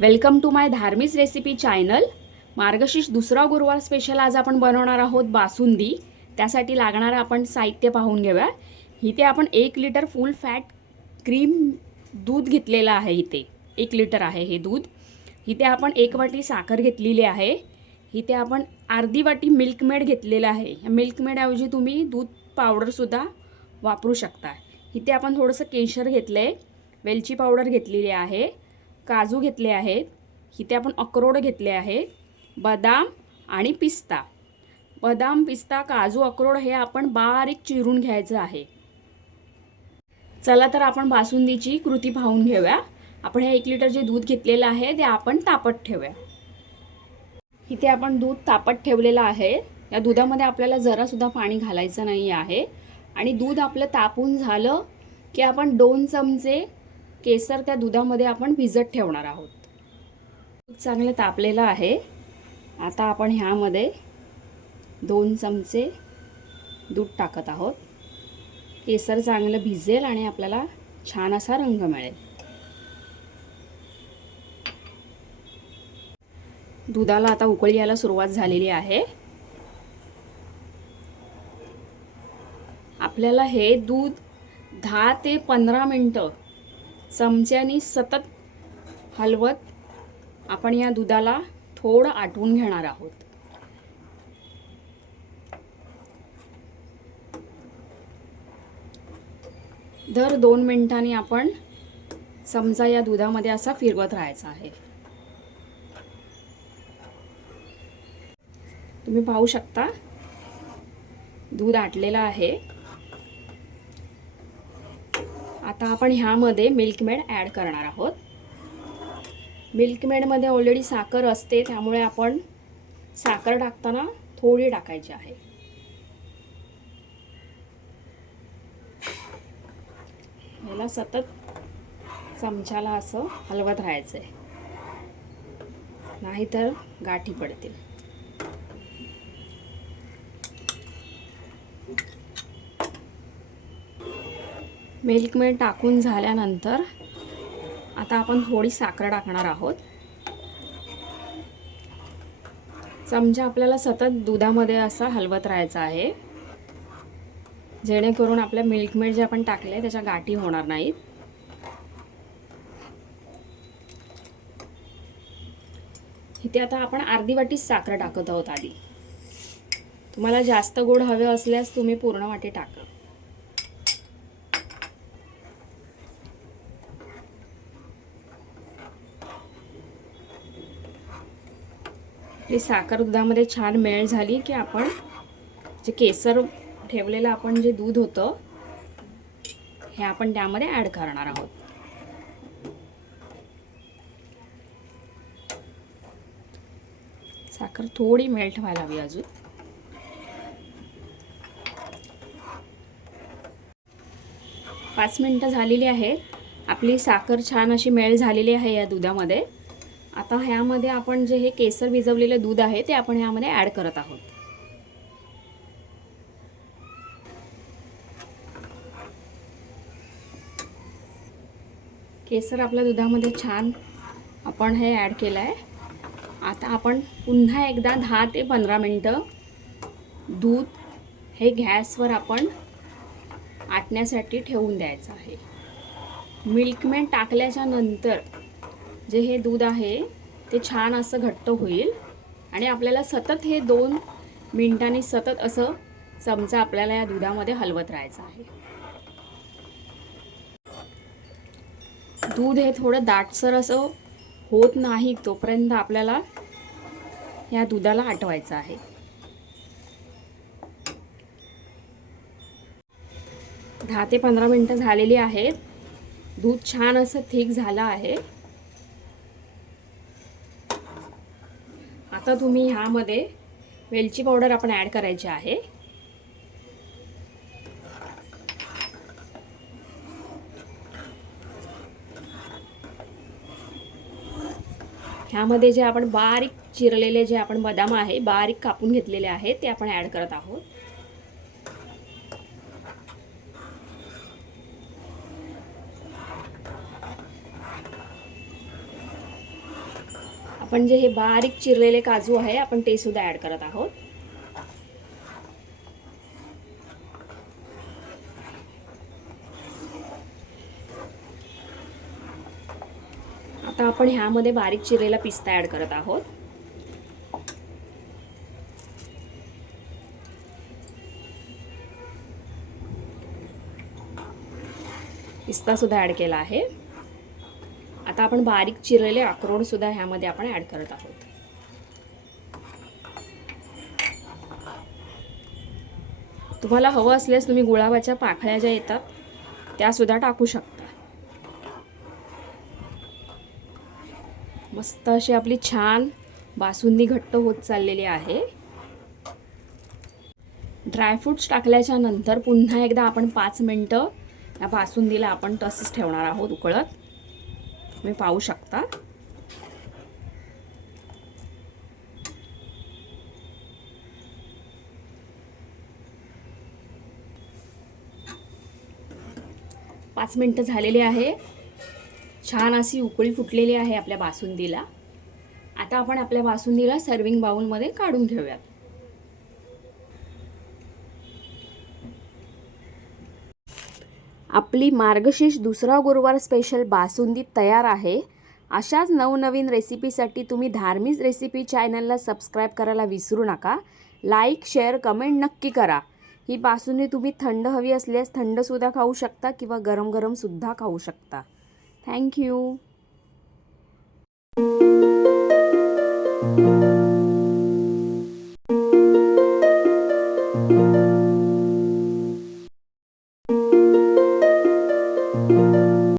Welcome to माय धार्मिक recipe channel. मार्गशीर्ष दुसरा गुरुवार स्पेशल आज आपण बनवणार आहोत बासुंदी. त्यासाठी लागणारं आपण साहित्य पाहून घेऊया. इथे आपण एक लिटर फुल फॅट क्रीम दूध घेतलेलं आहे इथे. एक लिटर आहे हे दूध. इथे आपण एक वाटी साखर घेतलेली आहे. इथे आपण अर्धी वाटी मिल्कमेड घेतलेलं आहे. या मिल्कमेडऐवजी तुम्ही दूध पावडरसुद्धा वापरू शकता. इथे आपण थोडंसं केशर घेतलं आहे वेलची पावडर घेतलेली आहे. काजू घेतले आहेत इथे आपण अक्रोड घेतले आहे बदाम आणि पिस्ता. बदाम पिस्ता काजू अक्रोड हे आपण बारीक चिरून घ्यायचं आहे. चला तर आपण बासुंदीची कृती पाहून घेऊया. आपण हे एक लिटर जे दूध घेतलेलं आहे ते आपण तापत ठेवूया. इथे आपण दूध तापत ठेवलेलं आहे. या दुधामध्ये आपल्याला जरासुद्धा पाणी घालायचं नाही आहे. आणि दूध आपलं तापून झालं की आपण दोन चमचे केसर त्या दुधामध्ये आपण भिजत ठेवणार आहोत. दूध चांगलं तापलेलं आहे. आता आपण ह्यामध्ये दोन चमचे दूध टाकत आहोत. केसर चांगलं भिजेल आणि आपल्याला छान असा रंग मिळेल. दुधाला आता उकळी यायला सुरुवात झालेली आहे. आपल्याला हे दूध दहा ते पंधरा मिनटं चमच्यानी सतत हलवत आपण या दुधाला थोडं आटवून घेणार आहोत. दर दोन मिनिटांनी आपण चमचा या दुधामध्ये असा फिरवत राहायचा आहे. तुम्ही पाहू शकता दूध आटलेलं आहे. आता आपण ह्यामध्ये मिल्कमेड ॲड करणार आहोत. मिल्कमेडमध्ये ऑलरेडी साखर असते त्यामुळे आपण साखर टाकताना थोडी टाकायची आहे. याला सतत चमच्याला असं हलवत राहायचं आहे नाहीतर गाठी पडतील. मिल्कमेड टाकून झाल्यानंतर आता आपण थोडी साखर टाकणार आहोत. चमचा आपल्याला सतत दुधामध्ये असा हलवत राहायचा आहे. जेणेकरून आपल्या मिल्कमेड जे आपण टाकले त्याच्या गाठी होणार नाहीत. इथे आता आपण अर्धी वाटीच साखर टाकत आहोत आधी. तुम्हाला जास्त गोड हवे असल्यास तुम्ही पूर्ण वाटी टाका. आपली साखर दुधामध्ये छान मेळ झाली की आपण जे केसर ठेवलेलं आपण जे दूध होतं हे आपण त्यामध्ये ॲड करणार आहोत. साखर थोडी मेल्ट व्हायला हवी अजून. पाच मिनटं झालेली आहेत. आपली साखर छान अशी मेळ झालेली आहे या दुधामध्ये. आता ह्यामध्ये आपण जे हे केसर भिजवलेलं दूध आहे ते आपण ह्यामध्ये ॲड करत आहोत. केसर आपल्या दुधामध्ये छान आपण हे ॲड केलं आहे आता आपण पुन्हा एकदा दहा ते पंधरा मिनटं दूध हे गॅसवर आपण आटण्यासाठी ठेवून द्यायचं आहे. मिल्कमेंट टाकल्याच्या नंतर जे हे दूध आहे ते छान असं घट्ट होईल. आणि आपल्याला सतत हे दोन मिनिटांनी सतत असं चमचा आपल्याला या दुधामध्ये हलवत राहायचं आहे. दूध हे थोडं दाटसर असं होत नाही तोपर्यंत आपल्याला या दुधाला आटवायचं आहे. दहा ते पंधरा मिनटं झालेली आहेत. दूध छान असं थिक झालं आहे. आता तुम्ही ह्यामध्ये वेलची पावडर आपण ॲड करायची आहे. ह्यामध्ये जे आपण बारीक चिरलेले जे आपण बदाम आहे बारीक कापून घेतलेले आहे ते आपण ॲड करत आहोत. आपण जे हे बारीक चिरलेले काजू आहे आपण ते सुद्धा ॲड करत आहोत. आता आपण ह्यामध्ये बारीक चिरलेला पिस्ता ॲड करत आहोत. पिस्ता सुद्धा ॲड केला आहे. आता आपण बारीक चिरलेले अक्रोडसुद्धा ह्यामध्ये आपण ॲड करत आहोत. तुम्हाला हवं असल्यास तुम्ही गुळाबाच्या पाखळ्या ज्या येतात त्यासुद्धा टाकू शकता. मस्त अशी आपली छान बासुंदी घट्ट होत चाललेली आहे. ड्रायफ्रूट्स टाकल्याच्या नंतर पुन्हा एकदा आपण पाच मिनटं या बासुंदीला आपण तसंच ठेवणार आहोत उकळत. तुम्ही पाहू शकता. पाच मिनटं झालेली आहे. छान अशी उकळी फुटलेली आहे आपल्या बासुंदीला. आता आपण आपल्या बासुंदीला सर्विंग बाउलमध्ये काढून घेऊयात. आपली मार्गशीर्ष दुसरा गुरुवार स्पेशल बासुंदी तयार आहे. अशाच नवनवीन रेसिपीसाठी तुम्ही धार्मिक रेसिपी चॅनलला सबस्क्राईब करायला विसरू नका. लाईक शेअर कमेंट नक्की करा. ही बासुंदी तुम्ही थंड हवी असल्यास थंडसुद्धा खाऊ शकता किंवा गरम गरमसुद्धा खाऊ शकता. थँक्यू